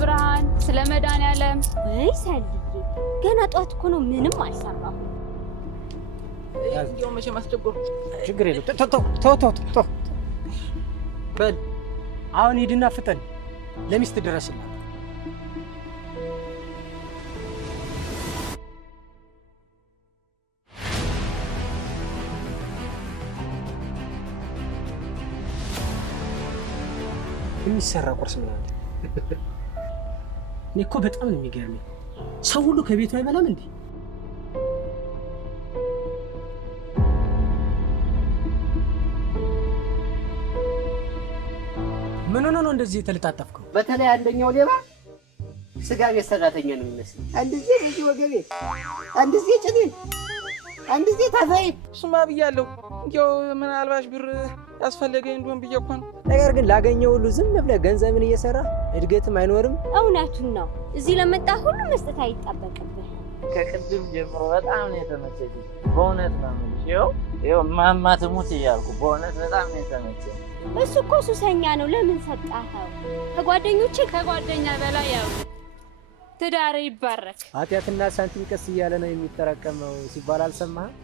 ብርሃን ስለ መድኃኒዓለም ወይ ሰልዬ ገና ጧት እኮ ነው ምንም አልሰራሁም። ይሄው መቼ ማስደጎር ችግር የለም። ቶ በል አሁን ሂድና ፍጠን ለሚስት ድረስላት። የሚሰራ ቁርስ ምን አለ? እኔ እኮ በጣም ነው የሚገርመኝ። ሰው ሁሉ ከቤቱ አይበላም እንዴ? ምን ሆነ ነው እንደዚህ የተለጣጠፍከው? በተለይ አንደኛው ሌባ ስጋ ቤት ሰራተኛ ነው የሚመስል። አንድ ጊዜ እዚህ ወገቤ፣ አንድ ጊዜ ጭኔ፣ አንድ ጊዜ ታፋዬ። እሱማ ብያለሁ። እንዲያው ምናልባሽ ብር ያስፈልገኝ እንደሆን ብዬ እኮ ነው። ነገር ግን ላገኘው ሁሉ ዝም ብለህ ገንዘብን እየሰራ እድገትም አይኖርም። እውነቱን ነው። እዚህ ለመጣ ሁሉ መስጠት አይጠበቅብህ። ከቅድም ጀምሮ በጣም ነው የተመቸኝ። በእውነት ነው የምልሽ። ይኸው ማማ ትሙት እያልኩ በእውነት በጣም ነው የተመቸኝ። እሱ እኮ ሱሰኛ ነው። ለምን ሰጣኸው? ከጓደኛ በላይ ያው ትዳር ይባረክ። ኃጢአትና ሳንቲም ቀስ እያለ ነው የሚጠራቀመው ሲባል አልሰማህም?